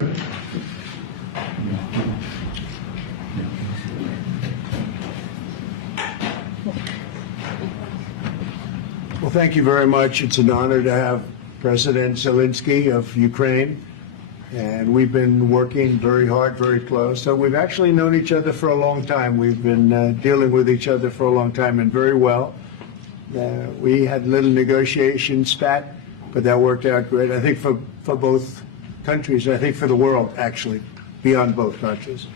Well, thank you very much. It's an honor to have President Zelensky of Ukraine, and we've been working very hard, very close. So we've actually known each other for a long time. We've been dealing with each other for a long time, and very well. We had a little negotiation spat, but that worked out great. I think for both countries, I think for the world, actually, beyond both countries.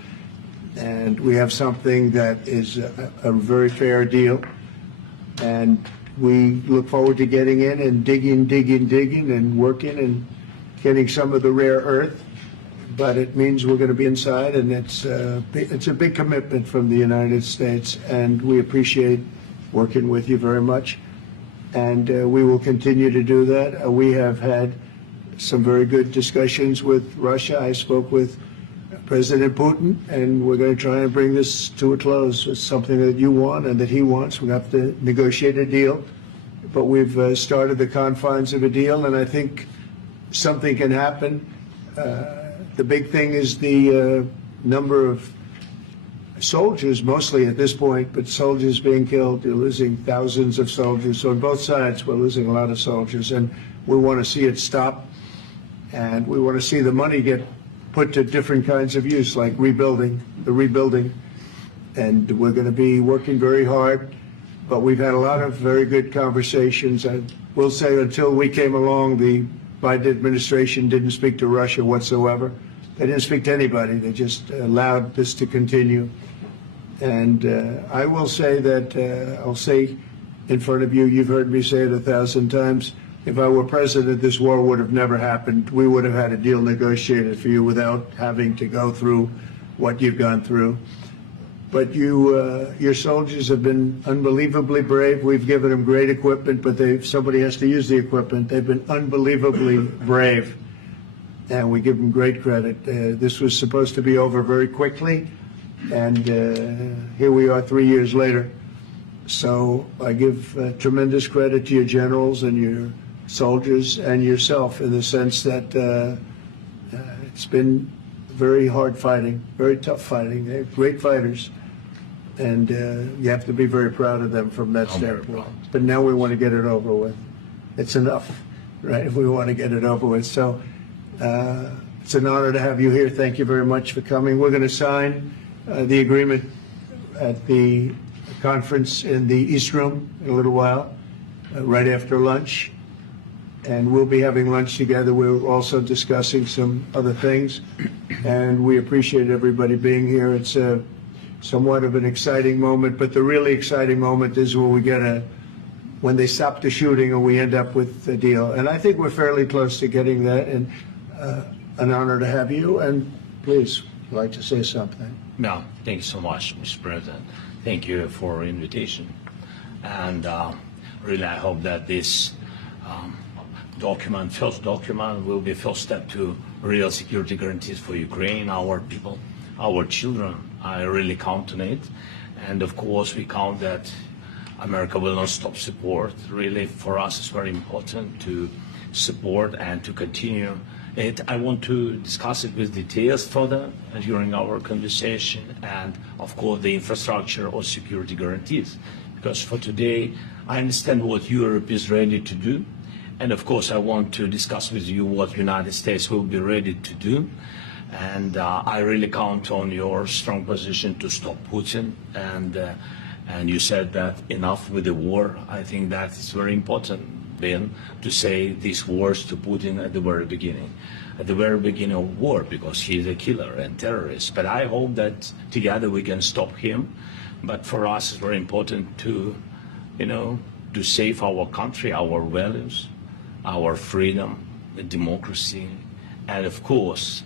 And we have something that is a very fair deal. And we look forward to getting in and digging and working and getting some of the rare earth. But it means we're going to be inside, and it's a big commitment from the United States, and we appreciate working with you very much. And we will continue to do that. We have had some very good discussions with Russia. I spoke with President Putin, and we're going to try and bring this to a close. It's something that you want and that he wants. We have to negotiate a deal, but we've started the confines of a deal, and I think something can happen. The big thing is the number of soldiers, mostly at this point, but soldiers being killed. You're losing thousands of soldiers. So on both sides, we're losing a lot of soldiers, and we want to see it stop, and we want to see the money get put to different kinds of use, like rebuilding, and we're going to be working very hard. But we've had a lot of very good conversations. I will say until we came along, the Biden administration didn't speak to Russia whatsoever. They didn't speak to anybody. They just allowed this to continue. And I will say that, I'll say in front of you, you've heard me say it 1,000 times, if I were president, this war would have never happened. We would have had a deal negotiated for you without having to go through what you've gone through. But your soldiers have been unbelievably brave. We've given them great equipment, but somebody has to use the equipment. They've been unbelievably brave, and we give them great credit. This was supposed to be over very quickly, and here we are 3 years later. So I give tremendous credit to your generals and your soldiers and yourself, in the sense that it's been very hard fighting, very tough fighting. They're great fighters, and you have to be very proud of them from that standpoint. But now we want to get it over with. It's enough, right? If we want to get it over with. So it's an honor to have you here. Thank you very much for coming. We're going to sign the agreement at the conference in the East Room in a little while, right after lunch. And we'll be having lunch together. We're also discussing some other things, and we appreciate everybody being here. It's somewhat of an exciting moment, but the really exciting moment is when they stop the shooting and we end up with a deal. And I think we're fairly close to getting that, and an honor to have you. And please, I'd like to say something. No, thank you so much, Mr. President. Thank you for the invitation. And really, I hope that this first document will be a first step to real security guarantees for Ukraine, our people, our children. I really count on it. And of course, we count that America will not stop support. Really, for us, it's very important to support and to continue it. I want to discuss it with details further during our conversation, and of course, the infrastructure or security guarantees. Because for today, I understand what Europe is ready to do. And of course, I want to discuss with you what the United States will be ready to do. And I really count on your strong position to stop Putin. And you said that enough with the war. I think that is very important, Ben, to say these words to Putin at the very beginning of war, because he's a killer and terrorist. But I hope that together we can stop him. But for us, it's very important to, to save our country, our values, our freedom, the democracy, and of course,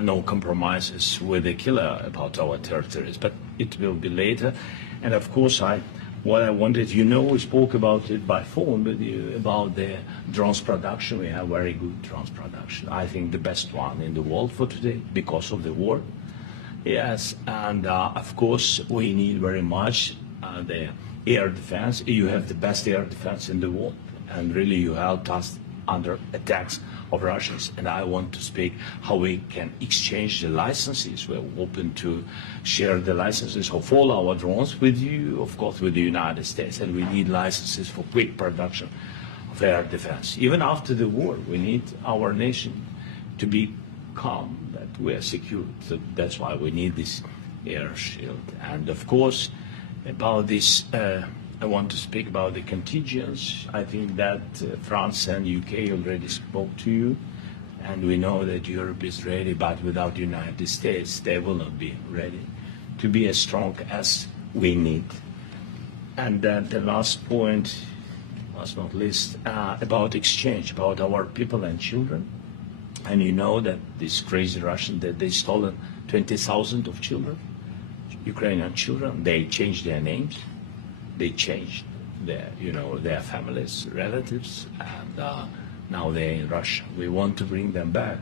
no compromises with the killer about our territories. But it will be later. And of course, what I wanted, we spoke about it by phone with you, about the drones production. We have very good drones production. I think the best one in the world for today because of the war. Yes, and of course, we need very much the air defense. You have the best air defense in the world, and really you helped us under attacks of Russians. And I want to speak how we can exchange the licenses. We're open to share the licenses of all our drones with you, of course, with the United States. And we need licenses for quick production of air defense. Even after the war, we need our nation to be calm, that we are secure. So that's why we need this air shield. And of course, about this, I want to speak about the contingents. I think that France and UK already spoke to you, and we know that Europe is ready, but without the United States, they will not be ready to be as strong as we need. And then the last point, last not least, about exchange, about our people and children. And you know that this crazy Russian, that they stolen 20,000 of children, Ukrainian children. They changed their names, they changed their, their families, relatives, and now they're in Russia. We want to bring them back,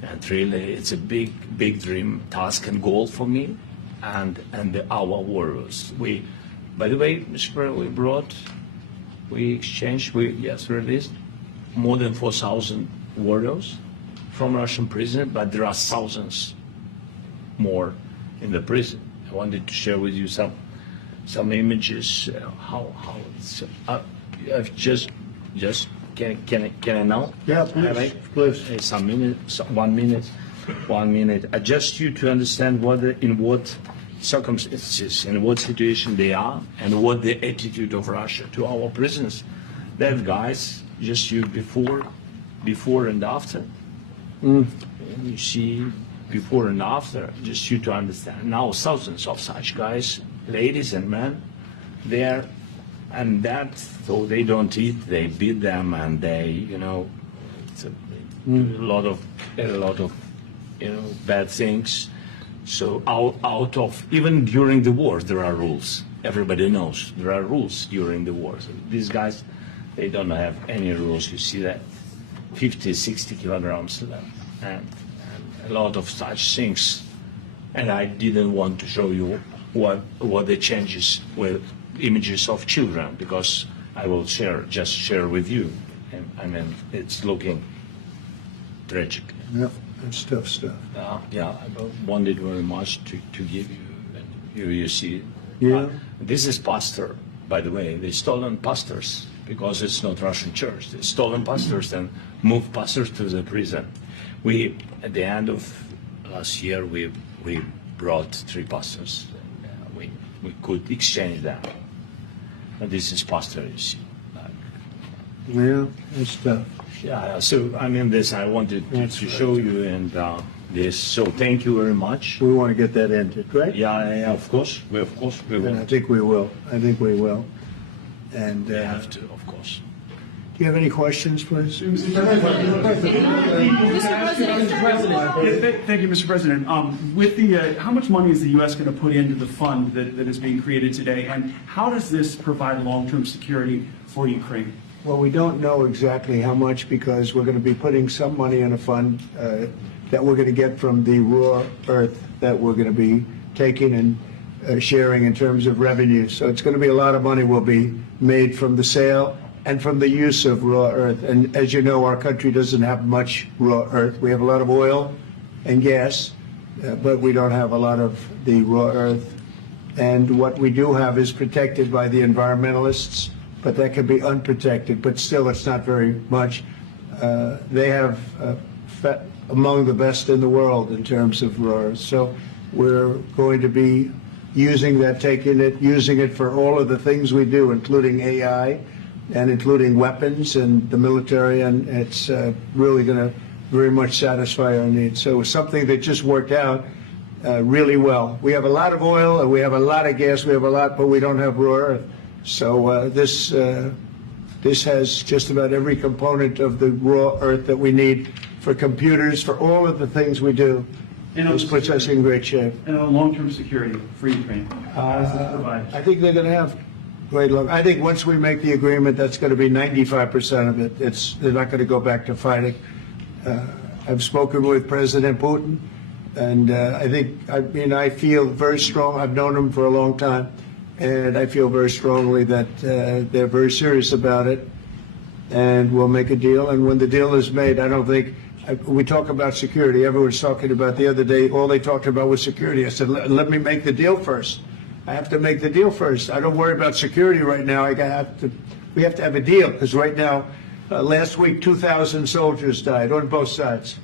and really, it's a big dream, task, and goal for me, and our warriors. By the way, Mr. President, we exchanged, released more than 4,000 warriors from Russian prison, but there are thousands more in the prison. I wanted to share with you some images. How it's, I've just can I now? Yeah, please. Some minutes, 1 minute, 1 minute. Just you to understand in what circumstances, in what situation they are, and what the attitude of Russia to our prisoners. They have guys, just you before and after. You see before and after, just you to understand. Now thousands of such guys, ladies and men, there, and that, so they don't eat, they beat them, and they, it's a lot of bad things. So out of, even during the wars, there are rules. Everybody knows there are rules during the wars. These guys, they don't have any rules. You see that 50, 60 kilograms left, and a lot of such things. And I didn't want to show you what the changes with images of children, because I will just share with you. And I mean, it's looking tragic. Yeah, that's tough stuff. Yeah, I wanted very much to give you, and here you see. Yeah. This is pastor, by the way. They stolen pastors because it's not Russian church. They stolen pastors and moved pastors to the prison. At the end of last year, we brought 3 pastors. And, we could exchange them. And this is pastor, you see. Yeah, that's tough. Yeah, so I mean, this I wanted to show you, and this. So thank you very much. We want to get that ended, right? Yeah, of course. We will. And I think we will. And We have to, of course. do you have any questions, please? Thank you, Mr. President. With the how much money is the U.S. going to put into the fund that is being created today, and how does this provide long-term security for Ukraine? Well, we don't know exactly how much, because we're going to be putting some money in a fund that we're going to get from the raw earth that we're going to be taking and sharing in terms of revenue. So it's going to be a lot of money will be made from the sale and from the use of raw earth. And as you know, our country doesn't have much raw earth. We have a lot of oil and gas, but we don't have a lot of the raw earth. And what we do have is protected by the environmentalists, but that can be unprotected. But still, it's not very much. They have among the best in the world in terms of raw earth. So we're going to be using that, using it for all of the things we do, including AI, and including weapons and the military, and it's really going to very much satisfy our needs. So it's something that just worked out really well. We have a lot of oil, and we have a lot of gas, but we don't have raw earth. So this has just about every component of the raw earth that we need for computers, for all of the things we do. This puts us in great shape. And on long-term security for Ukraine, how does this provide? I think they're going to have great luck. I think once we make the agreement, that's going to be 95% of it. They're not going to go back to fighting. I've spoken with President Putin, and I feel very strong. I've known him for a long time, and I feel very strongly that they're very serious about it. and we'll make a deal. And when the deal is made, I don't think, we talk about security. Everyone's talking about the other day, all they talked about was security. I said, let me make the deal first. I have to make the deal first. I don't worry about security right now. We have to have a deal, because right now, last week, 2,000 soldiers died on both sides.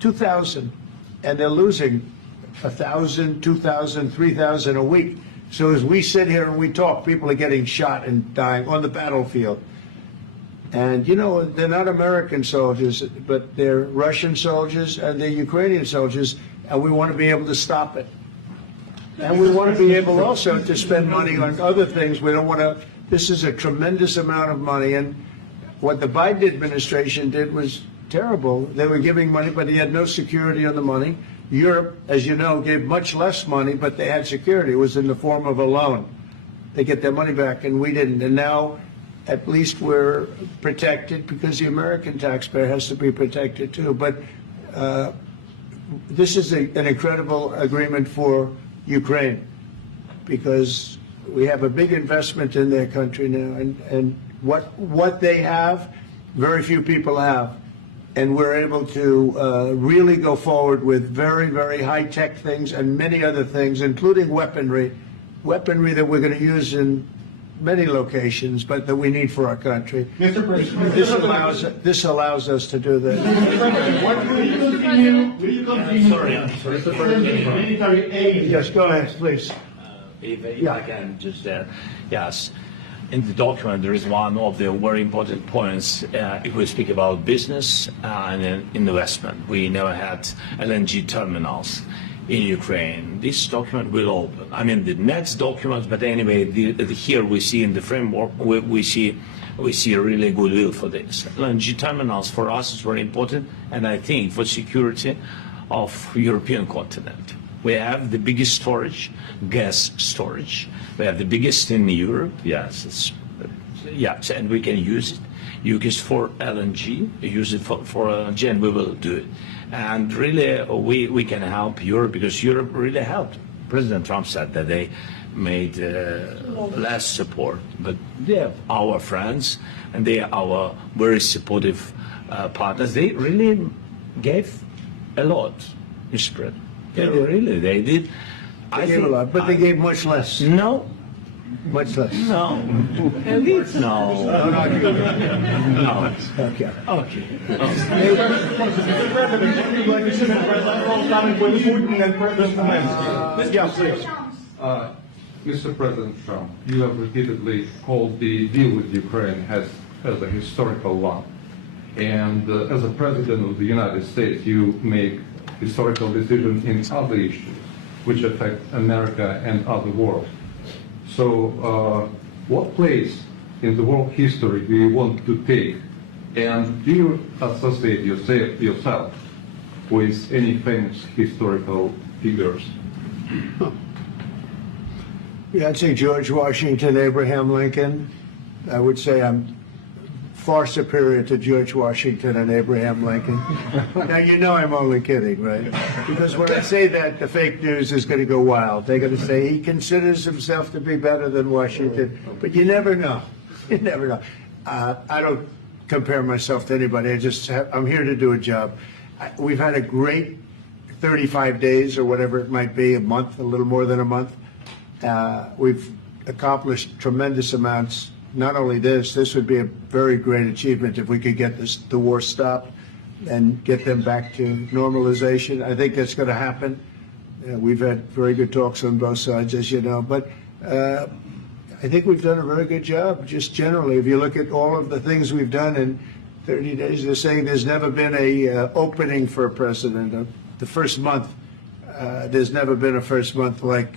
2,000. And they're losing 1,000, 2,000, 3,000 a week. So as we sit here and we talk, people are getting shot and dying on the battlefield. And, you know, they're not American soldiers, but they're Russian soldiers and they're Ukrainian soldiers, and we want to be able to stop it. And we want to be able also to spend money on other things. We don't want to, this is a tremendous amount of money, and what the Biden administration did was terrible. They were giving money, but they had no security on the money. Europe, as you know, gave much less money, but they had security. It was in the form of a loan. They get their money back, and we didn't. And now, at least we're protected, because the American taxpayer has to be protected too. But this is an incredible agreement for Ukraine, because we have a big investment in their country now, and what they have, very few people have. And we're able to really go forward with very, very high-tech things and many other things, including weaponry that we're going to use in many locations, but that we need for our country. Mr. President, this allows us to do that. will you continue sending military aid? Yes, go ahead, please. If I can just add, yes. In the document, there is one of the very important points. If we speak about business and investment, we never had LNG terminals in Ukraine. This document will open. I mean, the next document, but anyway, here we see in the framework, we see really goodwill for this. LNG terminals for us is very important, and I think for security of European continent. We have the biggest storage, gas storage. We have the biggest in Europe. Yes, yes, and we can use it. Use it for LNG. Use it for LNG, and we will do it. And really, we can help Europe, because Europe really helped. President Trump said that they made less support, but they are our friends, and they are our very supportive partners. They really gave a lot, Mr. President. Yeah, they did. They gave a lot, but they gave much less. No. Much less. No. At least no. No. Okay. Okay. Mr. President Trump, you have repeatedly called the deal with Ukraine as a historical one. And as a President of the United States, you make historical decisions in other issues which affect America and other world. So what place in the world history do you want to take? And do you associate yourself with any famous historical figures? Yeah, I'd say George Washington, Abraham Lincoln. I would say I'm far superior to George Washington and Abraham Lincoln. Now, you know I'm only kidding, right? Because when I say that, the fake news is going to go wild. They're going to say he considers himself to be better than Washington. But you never know. You never know. I don't compare myself to anybody. I'm here to do a job. We've had a great 35 days or whatever it might be, a month, a little more than a month. We've accomplished tremendous amounts. Not only this would be a very great achievement if we could get the war stopped and get them back to normalization. I think that's going to happen. We've had very good talks on both sides, as you know. But I think we've done a very good job, just generally. If you look at all of the things we've done in 30 days, they're saying there's never been a opening for a president. The first month, there's never been a first month like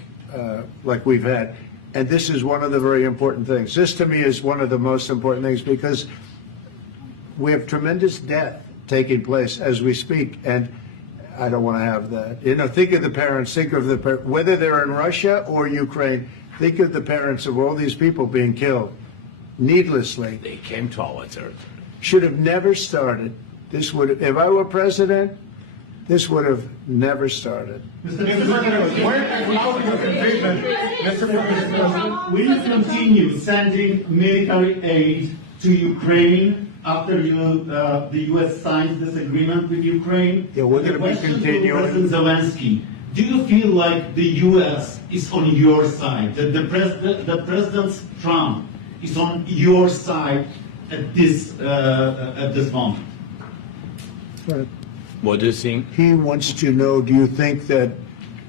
we've had. And this is one of the very important things. This, to me, is one of the most important things, because we have tremendous death taking place as we speak, and I don't want to have that. You know, think of the parents, whether they're in Russia or Ukraine, think of the parents of all these people being killed needlessly. They came to our territory. Should have never started. This would have, if I were president, this would have never started. Mr. President, will you continue sending military aid to Ukraine after the U.S. signs this agreement with Ukraine. Yeah, we're gonna be The question to continuing. President Zelensky, do you feel like the U.S. is on your side, that the President Trump is on your side at this moment? What do you think? He wants to know, do you think that,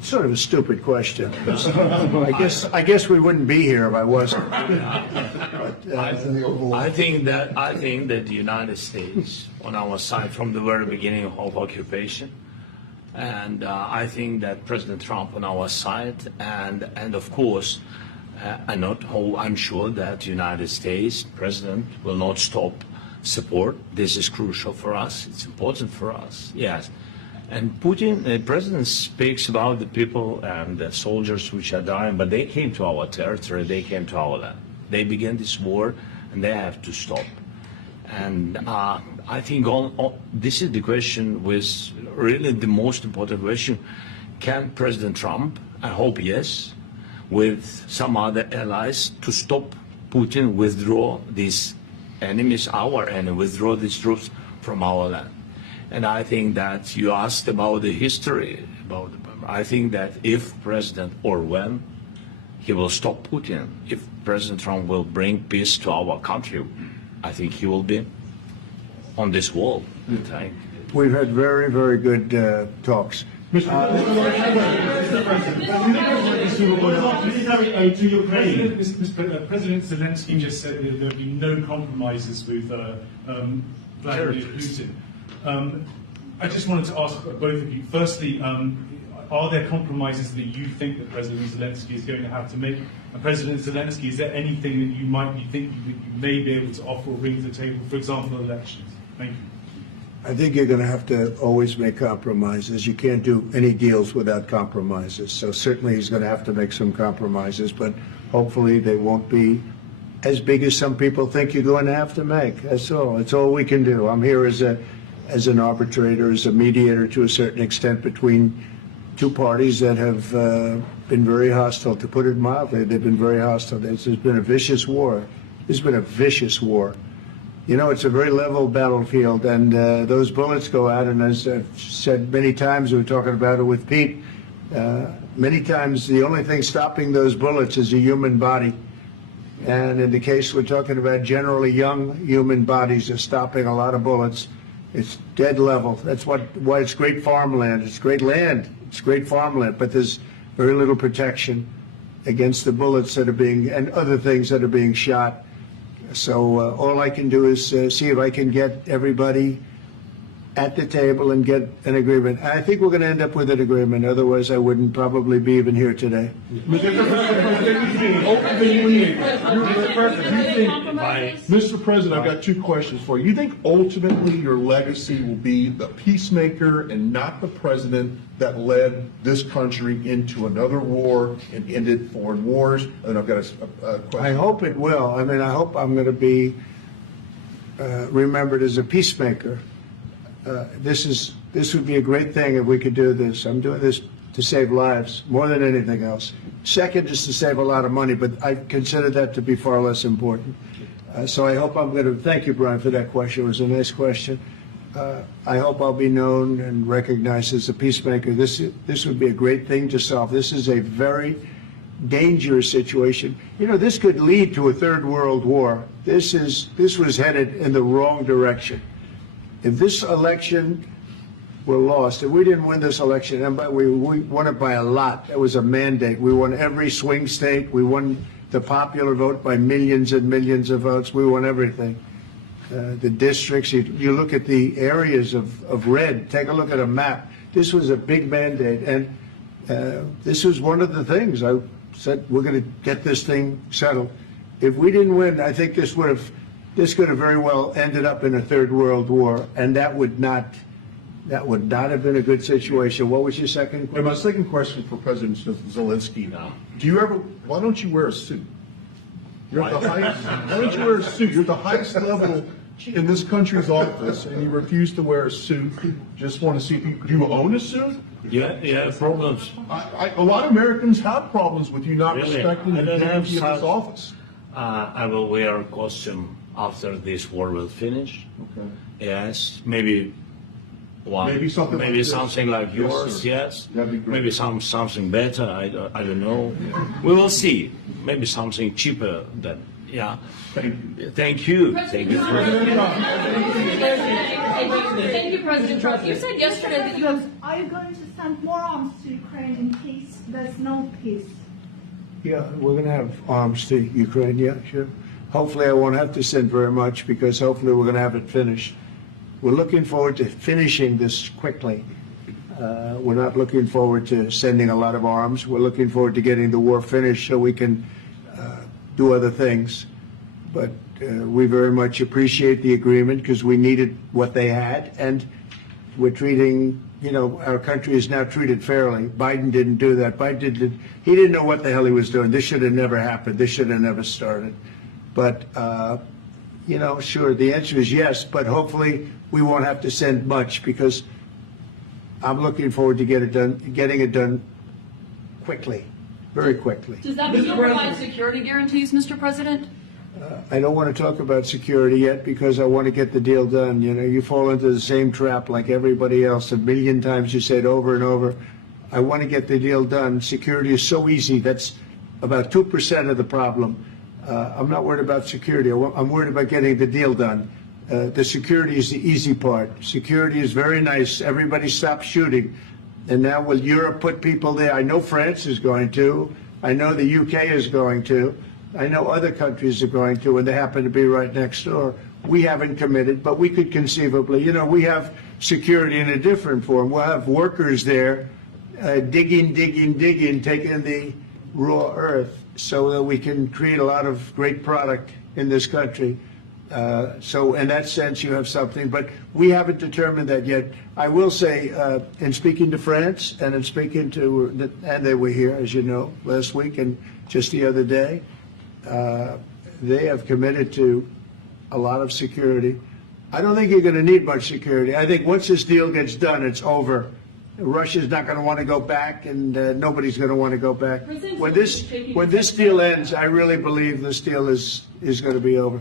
sort of a stupid question. I guess we wouldn't be here if I wasn't. I think that the United States on our side from the very beginning of occupation, and I think that President Trump on our side, and of course, I'm sure that the United States President will not stop support. This is crucial for us. It's important for us. Yes. And Putin, the president speaks about the people and the soldiers which are dying, but they came to our territory, they came to our land. They began this war, and they have to stop. And I think this is the question, with really the most important question. Can President Trump, I hope yes, with some other allies, to stop Putin, withdraw these enemies, our enemy, withdraw these troops from our land? And I think that you asked about the history. I think that if President, or when, he will stop Putin, if President Trump will bring peace to our country, I think he will be on this wall. We've had very, very good talks. Military aid to Ukraine. President Zelensky just said that there would be no compromises with Vladimir Putin. I just wanted to ask both of you, firstly, are there compromises that you think that President Zelensky is going to have to make? And President Zelensky, is there anything that you might be thinking that you may be able to offer or bring to the table, for example, elections? Thank you. I think you're going to have to always make compromises. You can't do any deals without compromises. So certainly he's going to have to make some compromises, but hopefully they won't be as big as some people think you're going to have to make. That's all. That's all we can do. I'm here as an arbitrator, as a mediator to a certain extent between two parties that have been very hostile, to put it mildly. They've been very hostile. There's been a vicious war. There's been a vicious war. You know, it's a very level battlefield, and those bullets go out, and as I've said many times, we were talking about it with Pete, many times the only thing stopping those bullets is a human body. And in the case we're talking about, generally young human bodies are stopping a lot of bullets. It's dead level. That's why it's great farmland. It's great land. It's great farmland, but there's very little protection against the bullets that are being, and other things that are being shot. So all I can do is see if I can get everybody at the table and get an agreement. And I think we're going to end up with an agreement. Otherwise, I wouldn't probably be even here today. Mr. President, I've got two questions for you. You think ultimately your legacy will be the peacemaker and not the president that led this country into another war and ended foreign wars? And I've got a question. I hope it will. I mean, I hope I'm going to be remembered as a peacemaker. This would be a great thing if we could do this. I'm doing this to save lives more than anything else. Second is to save a lot of money, but I consider that to be far less important. So I hope I'm going to, thank you, Brian, for that question. It was a nice question. I hope I'll be known and recognized as a peacemaker. This would be a great thing to solve. This is a very dangerous situation. You know, this could lead to a third world war. This was headed in the wrong direction. If this election were lost, if we didn't win this election, and we won it by a lot, it was a mandate. We won every swing state. We won the popular vote by millions and millions of votes. We won everything. The districts, you look at the areas of red, take a look at a map. This was a big mandate, and this was one of the things. I said, we're going to get this thing settled. If we didn't win, I think this could have very well ended up in a third world war, and that would not have been a good situation. What was your second question? And my second question for President Zelensky. Why don't you wear a suit? You're at the highest, why don't you wear a suit? You're at the highest level in this country's office, and you refuse to wear a suit. Just want to see if do you own a suit? Yeah, problems. A lot of Americans have problems with you not Really? respecting I the don't have dignity of this such- office. I will wear a costume after this war will finish. Okay. Yes, maybe one, Maybe something like this. something like Yes, yours. sir. Yes, That'd be great. maybe something better. I don't know. We will see. Maybe something cheaper. Than yeah. Thank you. Thank you. Thank you, President Trump. You said yesterday that you have. Are you going to send more arms to Ukraine in case there's no peace? Yeah, we're going to have arms to Ukraine, yeah, sure. Hopefully I won't have to send very much because hopefully we're going to have it finished. We're looking forward to finishing this quickly. We're not looking forward to sending a lot of arms. We're looking forward to getting the war finished so we can do other things. But we very much appreciate the agreement because we needed what they had, and we're treating, our country is now treated fairly. Biden didn't do that. He didn't know what the hell he was doing. This should have never happened. This should have never started. But, sure, the answer is yes, but hopefully we won't have to send much because I'm looking forward to getting it done quickly, very quickly. Does that mean you'll provide security guarantees, Mr. President? I don't want to talk about security yet because I want to get the deal done. You fall into the same trap like everybody else. 1,000,000 times you say it over and over. I want to get the deal done. Security is so easy. That's about 2% of the problem. I'm not worried about security. I'm worried about getting the deal done. The security is the easy part. Security is very nice. Everybody stopped shooting. And now will Europe put people there? I know France is going to. I know the UK is going to. I know other countries are going to, and they happen to be right next door. We haven't committed, but we could conceivably. We have security in a different form. We'll have workers there digging, taking the raw earth so that we can create a lot of great product in this country. So in that sense, you have something, but we haven't determined that yet. I will say, in speaking to France and in speaking to, and they were here, as you know, last week and just the other day, they have committed to a lot of security. I don't think you're going to need much security. I think once this deal gets done, it's over. Russia's not going to want to go back, and nobody's going to want to go back. When this deal ends, I really believe this deal is going to be over.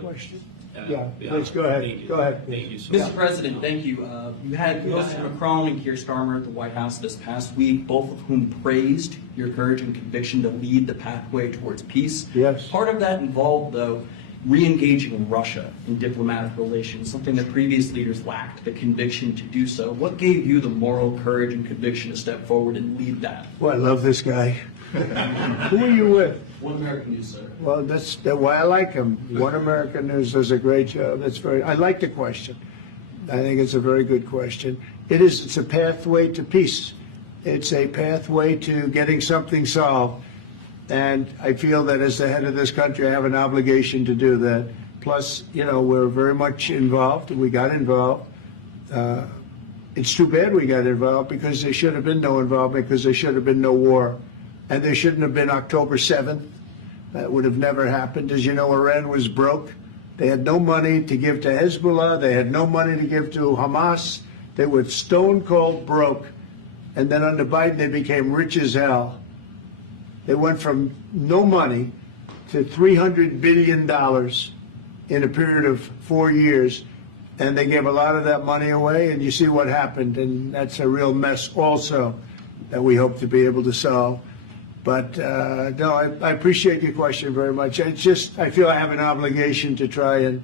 Question? Yeah, please go ahead. Go ahead. Thank you so Mr. much. President, thank you. You had Mr. Macron and Keir Starmer at the White House this past week, both of whom praised your courage and conviction to lead the pathway towards peace. Yes. Part of that involved, though, re-engaging Russia in diplomatic relations, something that previous leaders lacked, the conviction to do so. What gave you the moral courage and conviction to step forward and lead that? Well, I love this guy. Who are you with? One American News, sir. Well, that's why I like him. One American News does a great job. I like the question. I think it's a very good question. It's a pathway to peace. It's a pathway to getting something solved. And I feel that as the head of this country, I have an obligation to do that. Plus, we're very much involved. We got involved. It's too bad we got involved because there should have been no involvement because there should have been no war. And there shouldn't have been October 7th. That would have never happened. As you know, Iran was broke. They had no money to give to Hezbollah. They had no money to give to Hamas. They were stone cold broke. And then under Biden, they became rich as hell. They went from no money to $300 billion in a period of 4 years. And they gave a lot of that money away. And you see what happened. And that's a real mess also that we hope to be able to solve. But no, I appreciate your question very much. It's just I feel I have an obligation to try and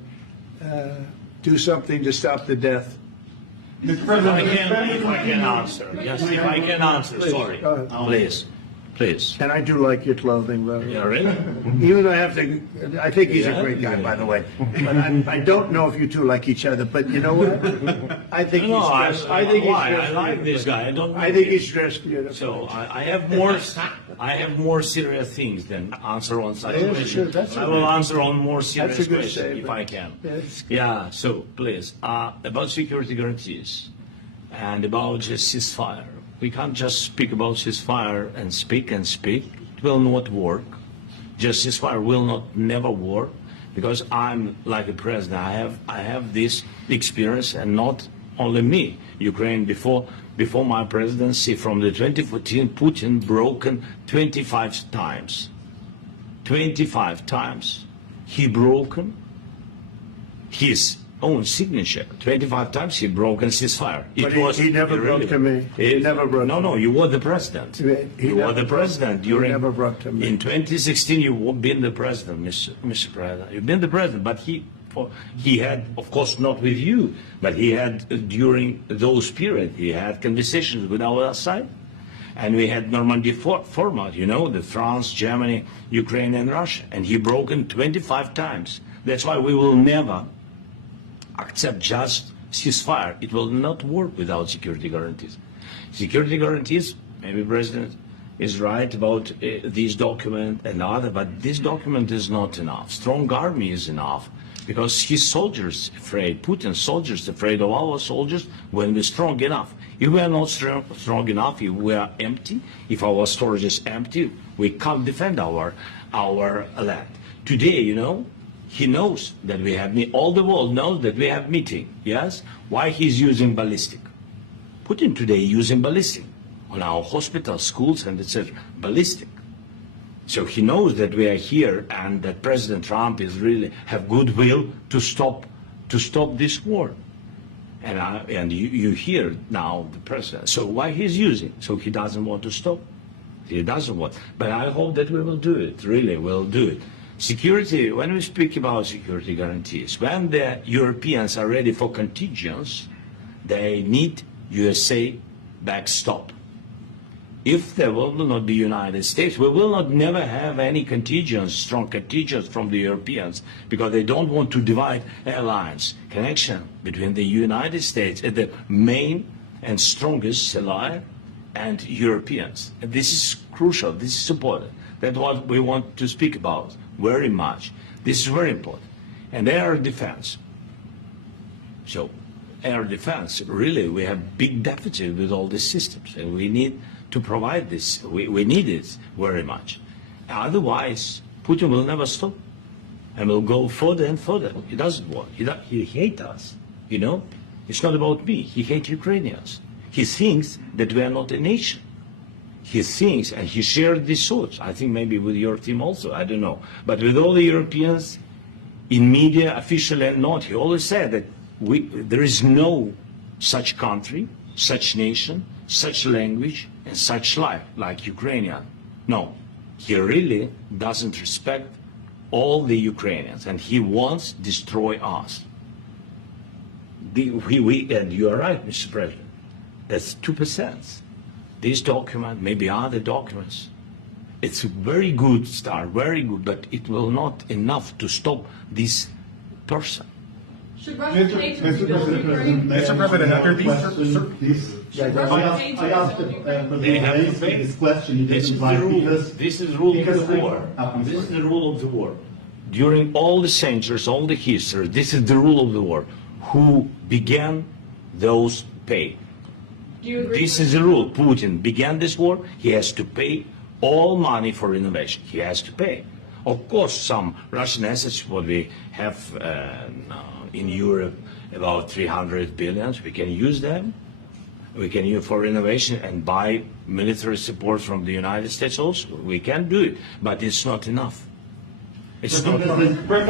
do something to stop the death. If I can answer. Yes, if I can answer. Sorry. Go ahead. Please. And I do like your clothing, though. Yeah, really? Even though I think he's a great guy, by the way. But I don't know if you two like each other. But you know what? I think No, he's dressed. I think he's I dressed like this guy. I don't know I think him. he's dressed beautiful. So I have more serious things than answer on such Yeah, questions. sure, that's I a will good- answer on more serious That's a good questions statement. if I can. Yes. Yeah. So please, about security guarantees and about just ceasefire. We can't just speak about ceasefire and speak. It will not work. Just ceasefire will not never work because I'm like a president. I have this experience, and not only me. Ukraine before my presidency, from the 2014, Putin broken 25 times. 25 times. he broken his own signature. 25 times he broken ceasefire. But he never broke to me. He never broke No, to no, me. you were the president. He You were never the broke- president he during. never broke to me. In 2016, you've been the president, Mr. President. You've been the president, but he had, of course, not with you, but he had during those periods, he had conversations with our side. And we had Normandy format, you know, the France, Germany, Ukraine, and Russia. And he broken 25 times. That's why we will never accept just ceasefire. It will not work without security guarantees. Security guarantees, maybe President is right about this document and other, but this document is not enough. Strong army is enough because his soldiers afraid, Putin's soldiers afraid of our soldiers when we're strong enough. If we are not strong enough, if we are empty, if our storage is empty, we can't defend our land. Today, you know, he knows that we have, all the world knows that we have meeting, yes? Why he's using ballistic? Putin today using ballistic on our hospitals, schools, and etc. Ballistic. So he knows that we are here and that President Trump is really have goodwill to stop this war. And you hear now the president. So why he's using? So he doesn't want to stop. He doesn't want. But I hope that we will do it. Really, we'll do it. Security. When we speak about security guarantees, when the Europeans are ready for contingents, they need USA backstop. If there will not be United States, we will not never have any contingents, strong contingents from the Europeans, because they don't want to divide alliance connection between the United States and the main and strongest ally and Europeans. And this is crucial. This is important. That's what we want to speak about very much. This is very important. And air defense. So air defense, really, we have big deficit with all these systems, and we need to provide this. We need it very much. Otherwise, Putin will never stop and will go further and further. He doesn't want. He hates us, you know. It's not about me. He hates Ukrainians. He thinks that we are not a nation. He thinks, and he shared these thoughts, I think maybe with your team also, I don't know. But with all the Europeans, in media, officially and not, he always said that there is no such country, such nation, such language, and such life like Ukrainian. No, he really doesn't respect all the Ukrainians, and he wants to destroy us. And you are right, Mr. President. That's 2%. This document, maybe other documents, it's a very good start, very good, but it will not enough to stop this person. Should Russia pay to rebuild Ukraine? Mr. President, after these, I asked They have to President pay. this question. He This is didn't the like rule. because This is the rule of because the war. I'm This is sorry. the rule of the war. During all the centuries, all the history, this is the rule of the war. Who began, those pay. Do you agree? This is the rule. Putin began this war. He has to pay all money for innovation. He has to pay. Of course, some Russian assets, what we have in Europe, about 300 billion, we can use them. We can use for innovation and buy military support from the United States also. We can do it, but it's not enough. It's not enough. Because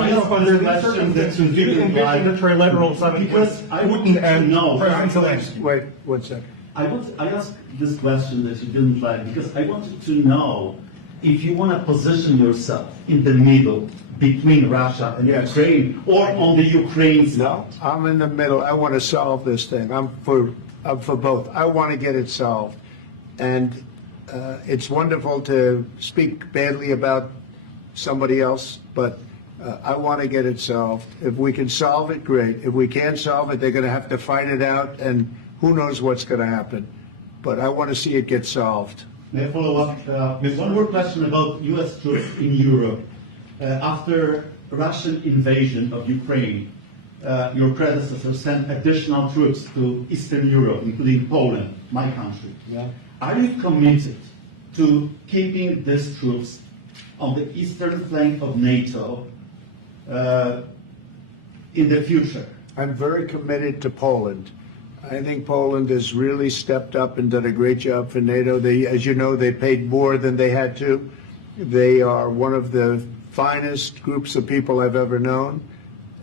I want Putin to and know. President Zelensky. Wait 1 second. I asked this question that you didn't like because I wanted to know if you want to position yourself in the middle between Russia and Yes. Ukraine or on the Ukraine side. No, I'm in the middle. I want to solve this thing. I'm for both. I want to get it solved. And it's wonderful to speak badly about somebody else, but I want to get it solved. If we can solve it, great. If we can't solve it, they're going to have to fight it out, and who knows what's going to happen. But I want to see it get solved. May I follow up with one more question about U.S. troops in Europe? After Russian invasion of Ukraine, your predecessor sent additional troops to Eastern Europe, including Poland, my country. Yeah. Are you committed to keeping these troops on the eastern flank of NATO in the future? I'm very committed to Poland. I think Poland has really stepped up and done a great job for NATO. They, as you know, they paid more than they had to. They are one of the finest groups of people I've ever known.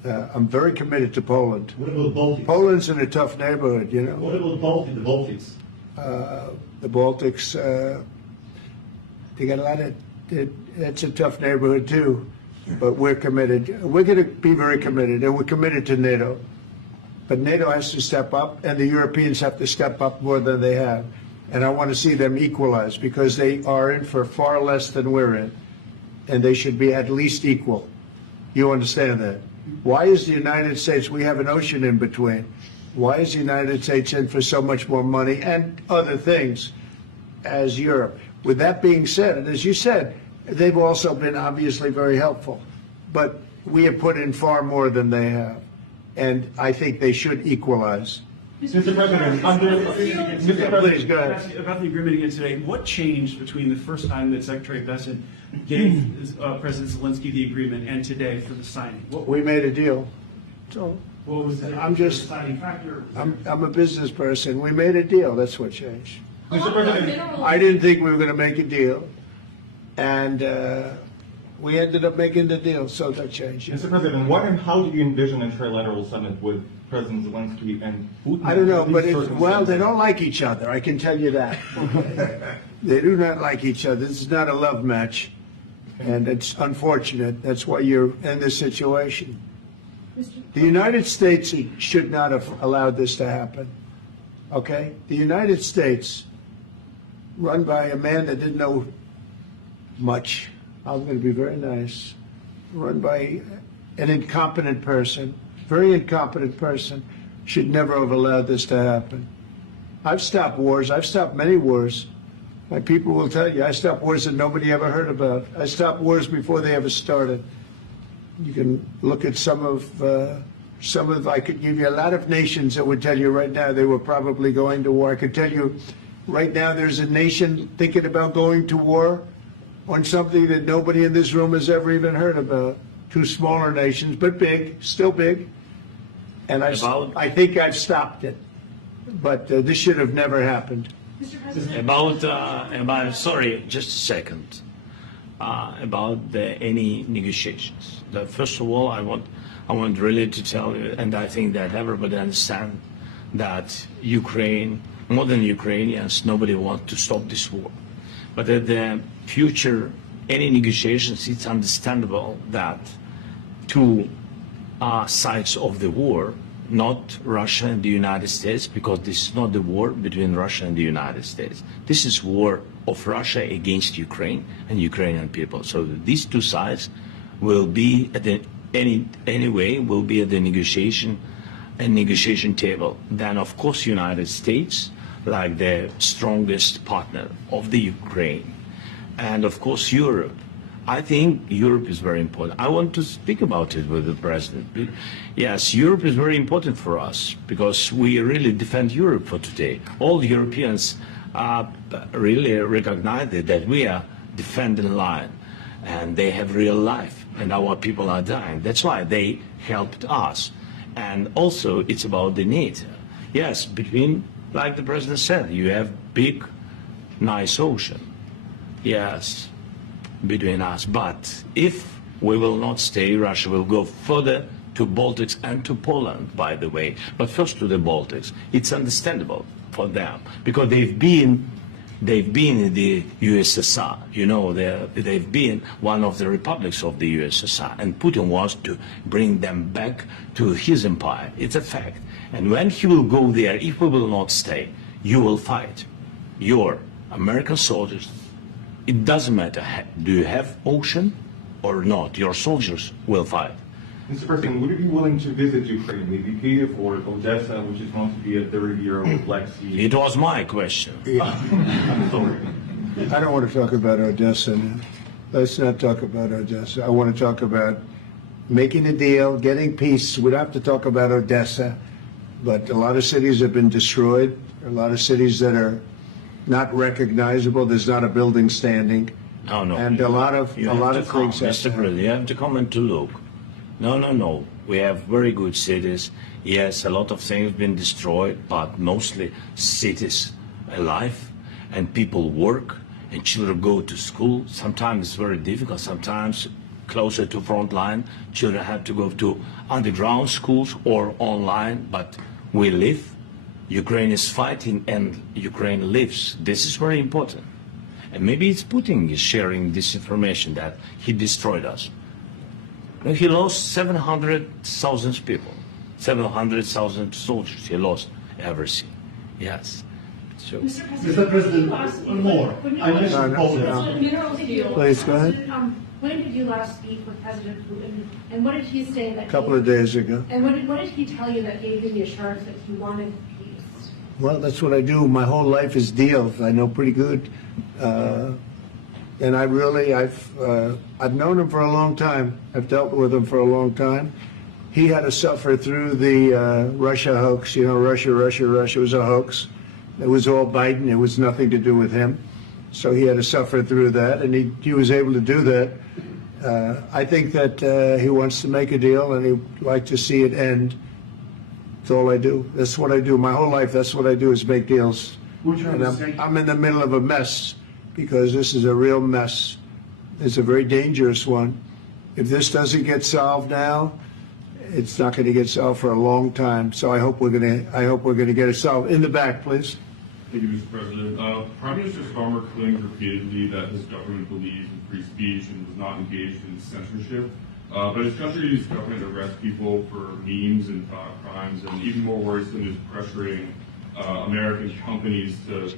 I'm very committed to Poland. What about Baltics? Poland's in a tough neighborhood, you know. What about the Baltics? The Baltics, they got a lot of, it's a tough neighborhood too, but we're committed. We're going to be very committed, and we're committed to NATO. But NATO has to step up, and the Europeans have to step up more than they have. And I want to see them equalize, because they are in for far less than we're in, and they should be at least equal. You understand that? Why is the United States, we have an ocean in between, why is the United States in for so much more money and other things as Europe? With that being said, and as you said, they've also been obviously very helpful, but we have put in far more than they have, and I think they should equalize. Mr. President, Please, go ahead. About the agreement again today, what changed between the first time that Secretary Bessent gave President Zelensky the agreement and today for the signing? We made a deal. So What was the I'm just, deciding factor? I'm a business person. We made a deal. That's what changed. Mr. President, I didn't think we were going to make a deal, and we ended up making the deal, so that changed. Mr. President, what and how do you envision a trilateral summit with President Zelensky and Putin? I don't know, but These well, they circumstances? don't like each other. I can tell you that. They do not like each other. This is not a love match, and it's unfortunate. That's why you're in this situation. The United States should not have allowed this to happen. Okay? The United States, run by a man that didn't know much, I'm going to be very nice, run by an incompetent person, very incompetent person, should never have allowed this to happen. I've stopped wars. I've stopped many wars. My people will tell you, I stopped wars that nobody ever heard about. I stopped wars before they ever started. You can look at some of, I could give you a lot of nations that would tell you right now they were probably going to war. I could tell you right now there's a nation thinking about going to war on something that nobody in this room has ever even heard about. Two smaller nations, but big, still big. And I think I've stopped it. But this should have never happened. Sorry, just a second. About any negotiations. First of all, I want really to tell you, and I think that everybody understands that Ukraine, more than Ukrainians, nobody wants to stop this war. But at the future, any negotiations, it's understandable that two sides of the war, not Russia and the United States, because this is not the war between Russia and the United States. This is war of Russia against Ukraine and Ukrainian people. So these two sides will be at the will be at the negotiation table. Then of course United States, like the strongest partner of the Ukraine, and of course Europe. I think Europe is very important. I want to speak about it with the president. Yes, Europe is very important for us because we really defend Europe for today. All Europeans really recognize that we are defending line, and they have real life, and our people are dying. That's why they helped us. And also, it's about the NATO. Yes, between, like the president said, you have big, nice ocean. Yes, between us. But if we will not stay, Russia will go further to Baltics and to Poland, by the way. But first to the Baltics. It's understandable for them because they've been in the USSR. You know, they've been one of the republics of the USSR, and Putin wants to bring them back to his empire. It's a fact. And when he will go there, if we will not stay, you will fight. Your American soldiers, it doesn't matter, do you have ocean or not, your soldiers will fight. Mr. President, would you be willing to visit Ukraine, maybe Kyiv or Odessa, which is known to be a third year of the Black Sea? It was my question. I'm sorry. I don't want to talk about Odessa now. Let's not talk about Odessa. I want to talk about making a deal, getting peace. We don't have to talk about Odessa, but a lot of cities have been destroyed. There are a lot of cities that are not recognizable. There's not a building standing. No. And a lot of things. Mr. President, you have to come and to look. No. We have very good cities. Yes, a lot of things have been destroyed, but mostly cities alive, and people work, and children go to school. Sometimes it's very difficult. Sometimes closer to front line. Children have to go to underground schools or online, but we live. Ukraine is fighting and Ukraine lives. This is very important. And maybe it's Putin is sharing this information that he destroyed us. He lost 700,000 people, 700,000 soldiers he lost everything. Yes. So, Mr. President, one more. I mentioned Poland. Please, go ahead. When did you last speak with President Putin, and what did he say that? A couple of days ago. And what did he tell you that gave you the assurance that he wanted peace? Well, that's what I do. My whole life is deals. I know pretty good. And I've known him for a long time. I've dealt with him for a long time. He had to suffer through the Russia hoax. You know, Russia was a hoax. It was all Biden. It was nothing to do with him. So he had to suffer through that, and he was able to do that. I think that he wants to make a deal, and he'd like to see it end. That's all I do. That's what I do. My whole life, that's what I do, is make deals. And I'm in the middle of a mess, because this is a real mess. It's a very dangerous one. If this doesn't get solved now, it's not going to get solved for a long time. So I hope we're going to get it solved. In the back, please. Thank you, Mr. President. Prime Minister Starmer claimed repeatedly that his government believes in free speech and was not engaged in censorship. But his country's government arrests people for memes and thought crimes, and even more worrisome is pressuring American companies to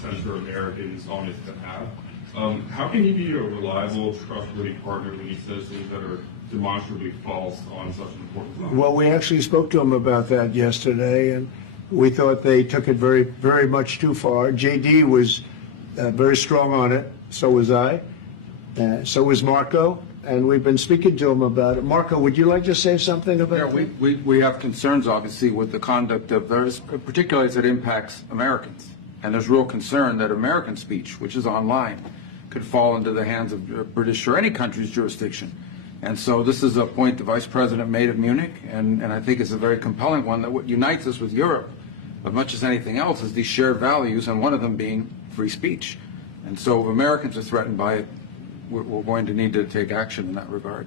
censor Americans on his behalf. How can he be a reliable, trustworthy partner when he says things that are demonstrably false on such an important topic? Well, we actually spoke to him about that yesterday, and we thought they took it very, very much too far. JD was very strong on it. So was I. So was Marco. And we've been speaking to him about it. Marco, would you like to say something about that? We have concerns, obviously, with the conduct of those, particularly as it impacts Americans. And there's real concern that American speech, which is online, could fall into the hands of British or any country's jurisdiction. And so this is a point the Vice President made of Munich, and I think it's a very compelling one, that what unites us with Europe, as much as anything else, is these shared values, and one of them being free speech. And so if Americans are threatened by it, we're going to need to take action in that regard.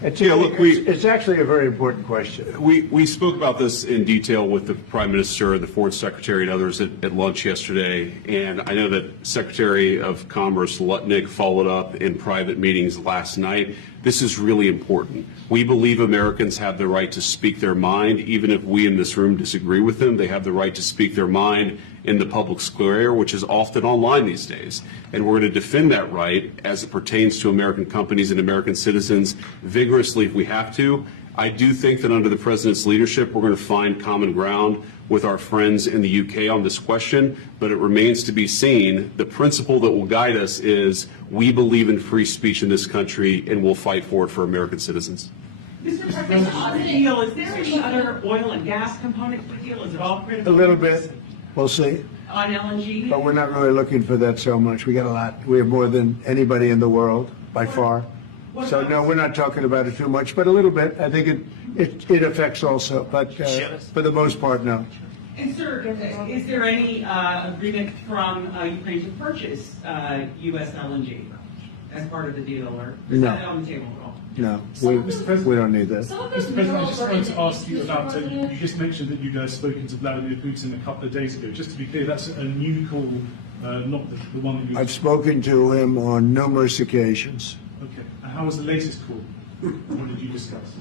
It's actually a very important question. We spoke about this in detail with the Prime Minister, the Foreign Secretary, and others at lunch yesterday. And I know that Secretary of Commerce Lutnick followed up in private meetings last night. This is really important. We believe Americans have the right to speak their mind, even if we in this room disagree with them. They have the right to speak their mind in the public square, which is often online these days. And we're going to defend that right as it pertains to American companies and American citizens vigorously if we have to. I do think that under the President's leadership, we're going to find common ground with our friends in the UK on this question, but it remains to be seen. The principle that will guide us is we believe in free speech in this country, and we'll fight for it for American citizens. Mr. President, on the deal, is there any other oil and gas component to the deal? Is it all critical? A little bit. We'll see. On LNG? But we're not really looking for that so much. We got a lot. We have more than anybody in the world, by far. So, no, we're not talking about it too much, but a little bit. I think it affects also, but for the most part, no. And, sir, is there any agreement from Ukraine to purchase U.S. LNG as part of the deal, or is that on the table at all? No, we don't need that. Mr. President, I just wanted to ask you about, you just mentioned that you'd spoken to Vladimir Putin a couple of days ago. Just to be clear, that's a new call, not the one that you... I've spoken to him on numerous occasions. Okay, and how was the latest call? What did you discuss?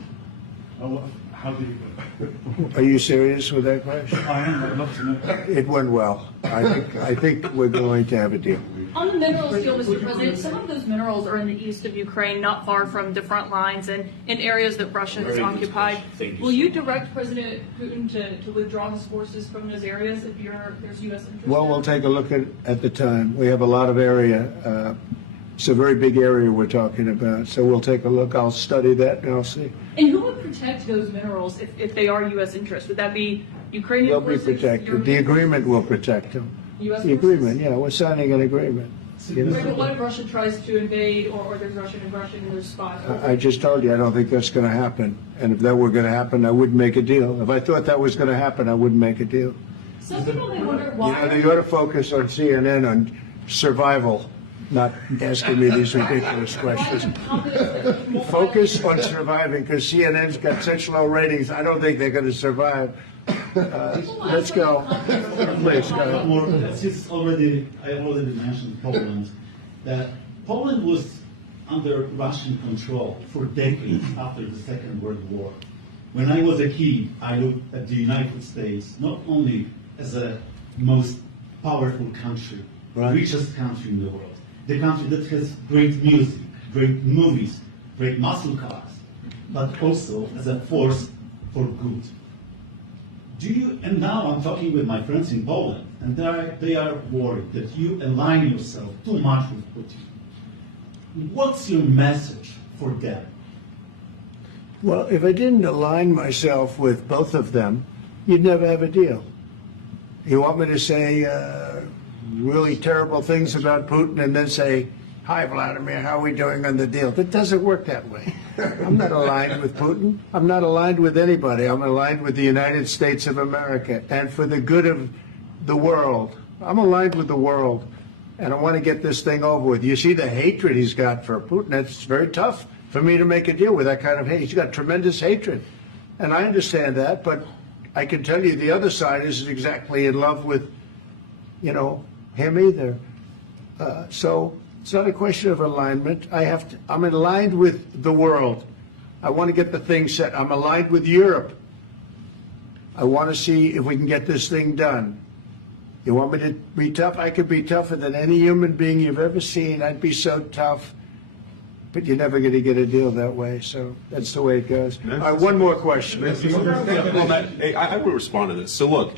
How did it go? Are you serious with that question? I am, I'd love to know. It went well. I think we're going to have a deal. On the minerals deal, Mr. President, some of those minerals are in the east of Ukraine, not far from the front lines and in areas that Russia has occupied. Will you direct President Putin to withdraw his forces from those areas if there's U.S. interest? Well, we'll take a look at the time. We have a lot of area. It's a very big area we're talking about. So we'll take a look. I'll study that and I'll see. And who would protect those minerals if they are U.S. interests? Would that be Ukrainian They'll forces? be protected. The agreement will protect them. US the agreement, yeah, we're signing an agreement. You know? Right, but what if Russia tries to invade or there's Russian aggression in those spots? I just told you I don't think that's going to happen. And if that were going to happen, I wouldn't make a deal. If I thought that was going to happen, I wouldn't make a deal. Some people may wonder why. You ought to focus on CNN on survival. not asking me these ridiculous questions. Focus on surviving, because CNN's got such low ratings, I don't think they're going to survive. Let's go. Please, go ahead. Since I already mentioned Poland, that Poland was under Russian control for decades after the Second World War. When I was a kid, I looked at the United States not only as a most powerful country, richest country in the world, the country that has great music, great movies, great muscle cars, but also as a force for good. And now I'm talking with my friends in Poland, and they are worried that you align yourself too much with Putin. What's your message for them? Well, if I didn't align myself with both of them, you'd never have a deal. You want me to say really terrible things about Putin and then say, "Hi, Vladimir, how are we doing on the deal?" That doesn't work that way. I'm not aligned with Putin. I'm not aligned with anybody. I'm aligned with the United States of America and for the good of the world. I'm aligned with the world, and I want to get this thing over with. You see the hatred he's got for Putin. It's very tough for me to make a deal with that kind of hate. He's got tremendous hatred, and I understand that, but I can tell you the other side isn't exactly in love with, him either. So it's not a question of alignment. I'm aligned with the world. I want to get the thing set. I'm aligned with Europe. I want to see if we can get this thing done. You want me to be tough? I could be tougher than any human being you've ever seen. I'd be so tough. But you're never going to get a deal that way, so that's the way it goes. All right, one more question. I want to respond to this. So look,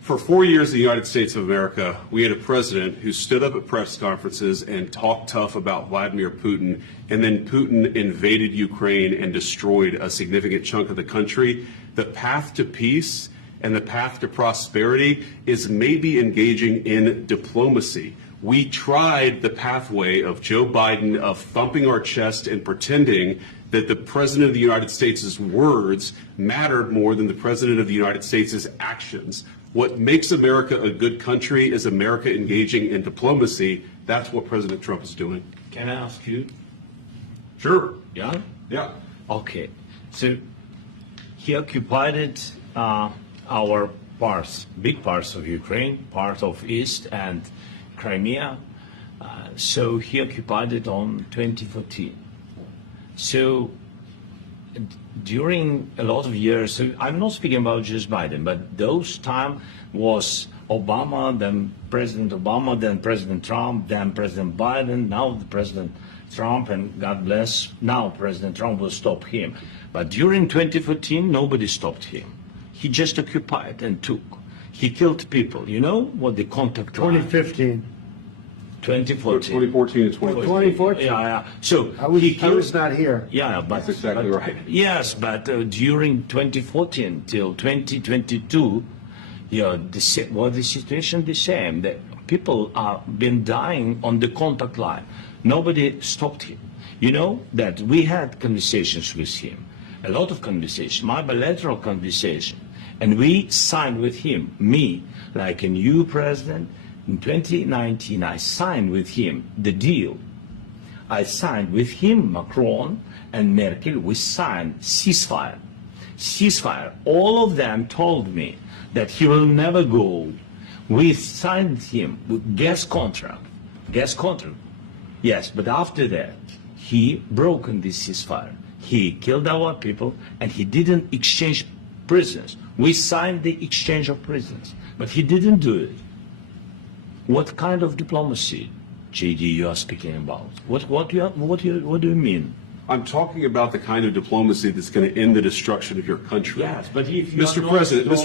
for 4 years in the United States of America, we had a president who stood up at press conferences and talked tough about Vladimir Putin, and then Putin invaded Ukraine and destroyed a significant chunk of the country. The path to peace and the path to prosperity is maybe engaging in diplomacy. We tried the pathway of Joe Biden of thumping our chest and pretending that the President of the United States' words mattered more than the President of the United States' actions. What makes America a good country is America engaging in diplomacy. That's what President Trump is doing. Can I ask you? Sure. Yeah? Yeah. Okay. So he occupied our parts, big parts of Ukraine, part of East and Crimea. So he occupied it on 2014. So during a lot of years, so I'm not speaking about just Biden, but those time was Obama, then President Obama, then President Trump, then President Biden, now the President Trump, and God bless, now President Trump will stop him. But during 2014, nobody stopped him. He just occupied and took. He killed people. You know what the contact line? 2015. 2014 2014. and 2014. 2014. Yeah. So I was not here. Yeah, but that's exactly right. Yes, but during 2014 till 2022, the situation the same. That people are been dying on the contact line. Nobody stopped him. You know that we had conversations with him, a lot of conversations, my bilateral conversation, and we signed with him. Me, like a new president. In 2019, I signed with him the deal. I signed with him, Macron and Merkel, we signed ceasefire. Ceasefire. All of them told me that he will never go. We signed him with gas contract. Gas contract. Yes, but after that, he broken this ceasefire. He killed our people and he didn't exchange prisoners. We signed the exchange of prisoners, but he didn't do it. What kind of diplomacy, JD, you are speaking about? What do you mean? I'm talking about the kind of diplomacy that's going to end the destruction of your country. Yes, but if you Mr.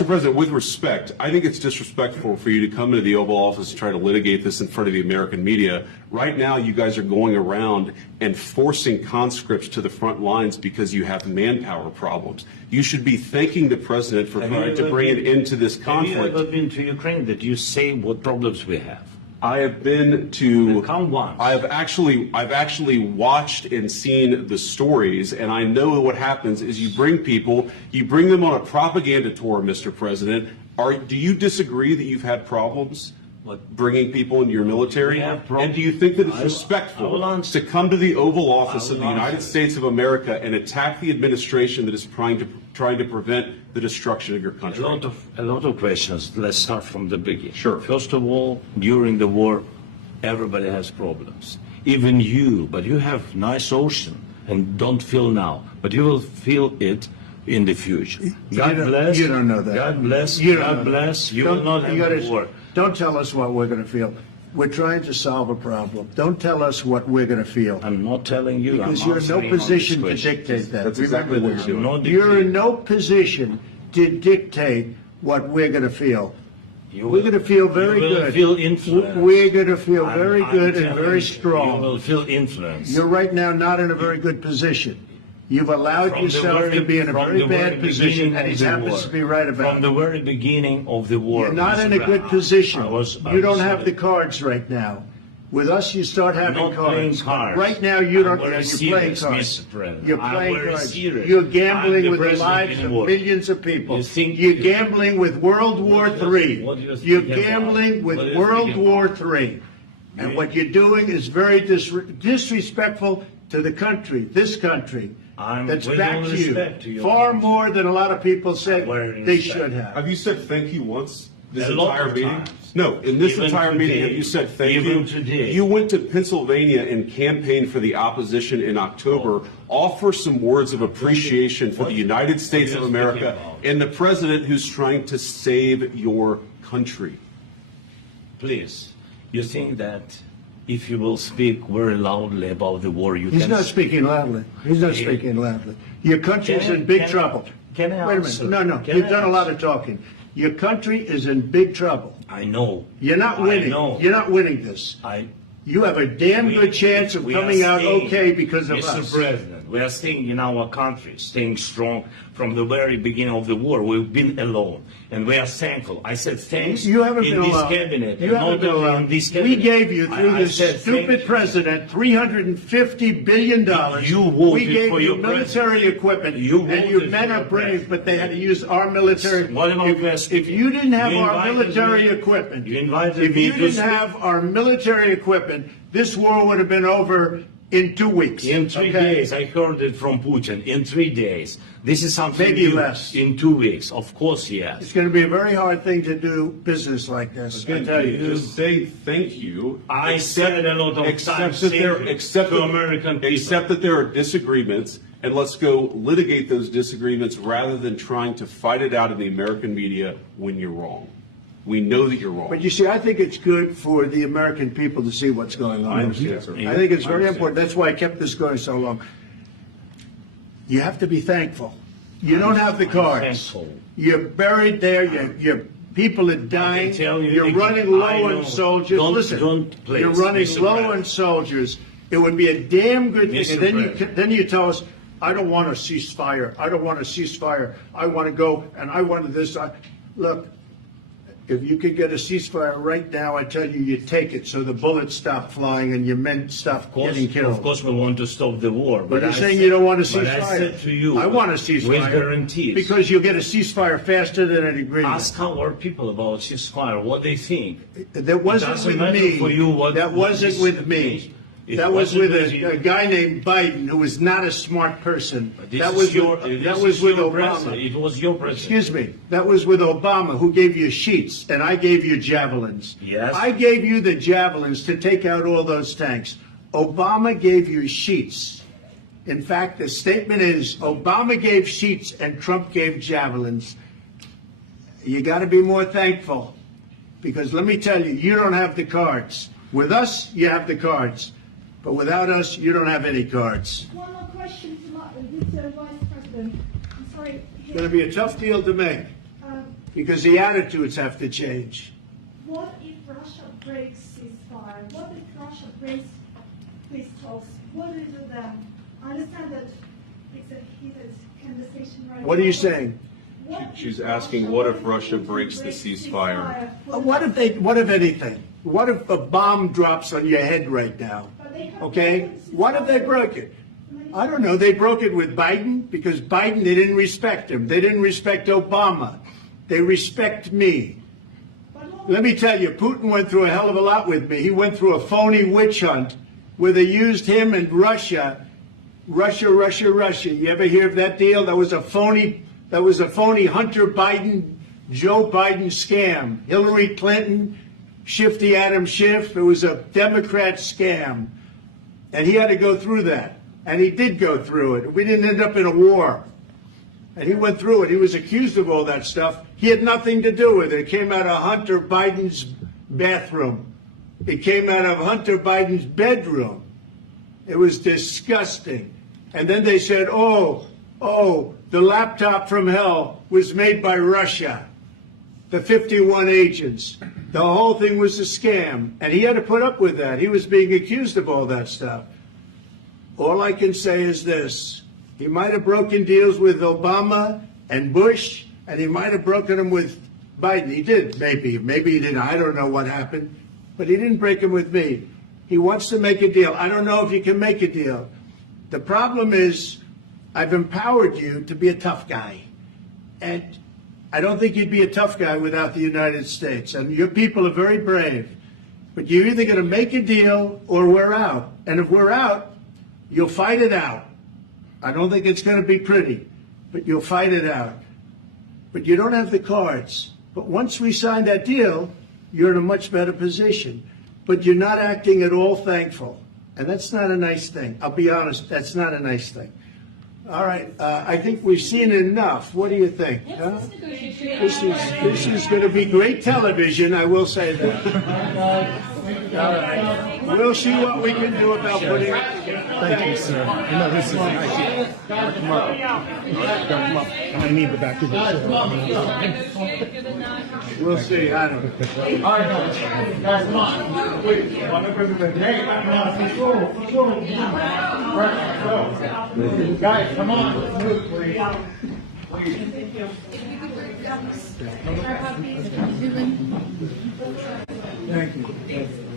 President, with respect, I think it's disrespectful for you to come into the Oval Office and try to litigate this in front of the American media. Right now, you guys are going around and forcing conscripts to the front lines because you have manpower problems. You should be thanking the president for trying to bring an end to this conflict. Have you ever been to Ukraine that you say what problems we have? I have been to. Count one. I've actually watched and seen the stories, and I know what happens is you bring them on a propaganda tour, Mr. President. Do you disagree that you've had problems bringing people into your military? We have problems. And do you think that it's I will respectful answer. to come to the Oval Office I of will the United answer. States of America and attack the administration that is trying to prevent the destruction of your country? A lot of questions. Let's start from the beginning. Sure. First of all, during the war, everybody has problems. Even you, but you have nice ocean and don't feel now, but you will feel it in the future. God bless. You don't know that. God bless. You don't God know bless. that. You Don't- will not you have gotta- war. Don't tell us what we're going to feel. We're trying to solve a problem. Don't tell us what we're going to feel. I'm not telling you. Because I'm you're in no answering on position this to question. dictate that. That's exactly Remember what this. you're doing. No You're in dictate. no position to dictate what we're going to feel. You We're will- going to feel very you will good. feel influenced. We're going to feel I'm- very I'm good and telling very you, strong. You will feel influence. You're right now not in a very good position. You've allowed From the yourself very- to be in a from very the very bad position, beginning and of he the happens war. to be right about From the it. very beginning of the war. You're not Mr. in a good Brown, position. I You don't was- have the cards right now. With us, you start having Not playing cards. cards. Right now, you don't. I'm very You're playing serious, cards. Mr. President. You're I'm playing very cards. serious. You're I'm gambling the with the president lives in of war. millions of people. You think- You're gambling with World War III. what do you think You're about? gambling What with do you World think War about? III. And what you're doing is very disrespectful to the country, this country, that's with back all to respect to you. you. Far more than a lot of people said Very they respect. should have. Have you said thank you once this A lot entire of meeting? times. No, in this Even entire meeting, today. have you said thank you? Even today. You went to Pennsylvania and campaigned for the opposition in October. Offer some words of appreciation for the United States of you America speaking about? and the president who's trying to save your country. Please, you think that if you will speak very loudly about the war, you He's can... not speaking loudly. He's not speaking loudly. Your country's Can I- in big can I- trouble. can I Wait a answer? minute. No, Can you've I done a lot answer? of talking. Your country is in big trouble. I know. You're not I winning. know. You're not winning this. You have a damn We- good chance of we are coming out staying, okay because of Mr. us. President, we are staying in our country, staying strong from the very beginning of the war. We've been alone, and we are thankful. I said thanks You haven't in been this alone. cabinet. You and haven't not been only alone. in this We cabinet. gave you, through I this said thank stupid you. president, $350 billion. You voted We gave for you your military equipment, You and your voted men for are your brave, president. but they had to use our military. What about If you didn't have You our invited military me- equipment, you invited if me you to didn't speak- have our military equipment, this war would have been over in 2 weeks. In 3 okay? days, I heard it from Putin. In 3 days, this is something Maybe new. less. In 2 weeks, of course, yes. It's going to be a very hard thing to do business like this. I Again, tell you. just say thank you. I said a lot of Except times that there, thank you except to that- American people. except that there are disagreements, and let's go litigate those disagreements rather than trying to fight it out in the American media when you're wrong. We know that you're wrong. But you see, I think it's good for the American people to see what's going on. I understand, sir. I think it's I very understand. important. That's why I kept this going so long. You have to be thankful. You don't have the I'm cards. thankful. You're buried there. Your people are dying. tell you You're again, running low I know. on soldiers. Don't- Listen, don't please, you're running Mr. low President. on soldiers. It would be a damn good thing. Mr. And then President. you tell us, I don't want a ceasefire. I don't want a ceasefire. I want to go and I want this. Look, if you could get a ceasefire right now, I tell you, you take it so the bullets stop flying and your men stop getting killed. Of course, we want to stop the war. But you're I saying said- you don't want a ceasefire. But I said to you, I want a ceasefire. with guarantees. Because you'll get a ceasefire faster than an agreement. Ask our people about ceasefire, what they think. That wasn't doesn't with matter me. for you what- That what wasn't this with me. means. It That was wasn't with with you. a guy named Biden, who was not a smart person. This That is was your, with, this that was is with your Obama. president. It was your president. Excuse me. That was with Obama, who gave you sheets, and I gave you javelins. Yes. I gave you the javelins to take out all those tanks. Obama gave you sheets. In fact, the statement is Obama gave sheets and Trump gave javelins. You got to be more thankful, because let me tell you, you don't have the cards. With us, you have the cards. But without us, you don't have any cards. One more question to Mr. Vice President. I'm sorry. It's going to be a tough deal to make, because the attitudes have to change. What if Russia breaks ceasefire? What if Russia breaks peace talks? What do you do then? I understand that it's a heated conversation right now. What are you saying? She's asking, what if Russia breaks the ceasefire? What if anything? What if a bomb drops on your head right now? Okay? What if they broke it? I don't know. They broke it with Biden because Biden, they didn't respect him. They didn't respect Obama. They respect me. Let me tell you, Putin went through a hell of a lot with me. He went through a phony witch hunt where they used him and Russia. You ever hear of that deal? That was a phony Hunter Biden, Joe Biden scam. Hillary Clinton, Shifty Adam Schiff. It was a Democrat scam. And he had to go through that. And he did go through it. We didn't end up in a war. And he went through it. He was accused of all that stuff. He had nothing to do with it. It came out of Hunter Biden's bathroom. It came out of Hunter Biden's bedroom. It was disgusting. And then they said, oh, the laptop from hell was made by Russia. The 51 agents. The whole thing was a scam. And he had to put up with that. He was being accused of all that stuff. All I can say is this. He might have broken deals with Obama and Bush, and he might have broken them with Biden. He did, maybe. Maybe he didn't. I don't know what happened. But he didn't break them with me. He wants to make a deal. I don't know if you can make a deal. The problem is I've empowered you to be a tough guy. And I don't think you'd be a tough guy without the United States. And your people are very brave. But you're either going to make a deal or we're out. And if we're out, you'll fight it out. I don't think it's going to be pretty, but you'll fight it out. But you don't have the cards. But once we sign that deal, you're in a much better position. But you're not acting at all thankful. And that's not a nice thing. I'll be honest, that's not a nice thing. All right, I think we've seen enough. What do you think? Huh? This is going to be great television, I will say that. All right. We'll see what we can do about putting it together. Thank you, sir. No, this is nice. Come up. I need the back of the We'll see. I don't know. All right, guys, come on. Wait, guys, come on. Move, please. Thank you.